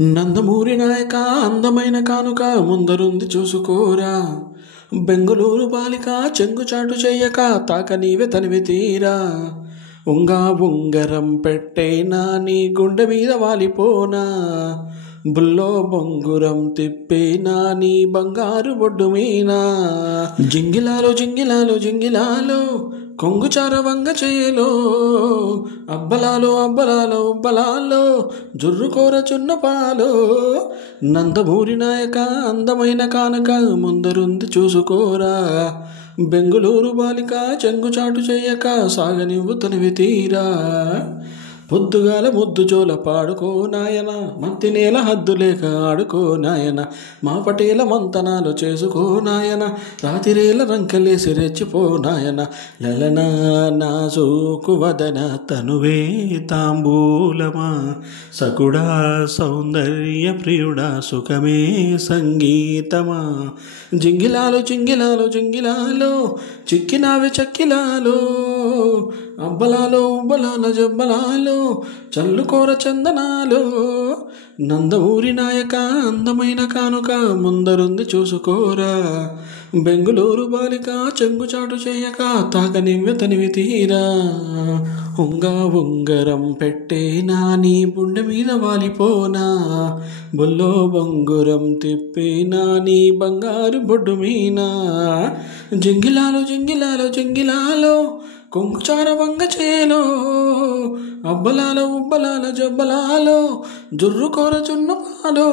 నందమూరి నాయక అందమైన కానుక ముందరుంది చూసుకోరా. బెంగుళూరు బాలిక చెంగుచాటు చెయ్యక తాక నీవే తనివి తీరా. ఉంగరం పెట్టేనా నీ గుండె మీద వాలిపోనా. బుల్లో బొంగురం తిప్పేనా నీ బంగారు బొడ్డు మీనా. జింగిలాలో జింగిలాలో జింగిలాలో కొంగుచార వంగ చేయలో. అబ్బలాలో అబ్బలాలో ఉబ్బలాలో జుర్రుకోర చున్న పాలో. నందమూరి నాయక అందమైన కానక ముందరుంది చూసుకోరా. బెంగుళూరు బాలిక చెంగుచాటు చెయ్యక సాగనివ్వు తనివి తీరా. పొద్దుగాల ముద్దు జోల పాడుకో నాయన, మత్తి నేల హద్దు లేక ఆడుకో నాయన. మా పటేల మంతనాలు చేసుకో నాయన, రాతిరేల రంకెలేసి రెచ్చిపో నాయన. లలనా నా సోకు వదన తనువే తాంబూలమా. సకుడా సౌందర్య ప్రియుడా సుఖమే సంగీతమా. జింగిలాలు జింగిలాలు జింగిలాలో చిక్కినావి చక్కిలాలో. అబ్బలాలో ఉబ్బలాల జబ్బలాలో చల్లుకోర చందనాలు. నందమూరి నాయక అందమైన కానుక ముందరుంది చూసుకోరా. బెంగుళూరు బాలిక చెంగుచాటు చేయక తాకనివ్వ తనివి తీరా. ఉంగరం పెట్టేనా నీ బుండె మీద వాలిపోనా. బుల్లో బొంగురం తిప్పేనా నీ బంగారు బొడ్డు మీనా. జింగిలాలో జింగిలాలో జింగిలాలో కొంగుచార వంగ చేలో. అబ్బలాల ఉబ్బలాల జబ్బలాలో జుర్రు కోర చున్న పాలో.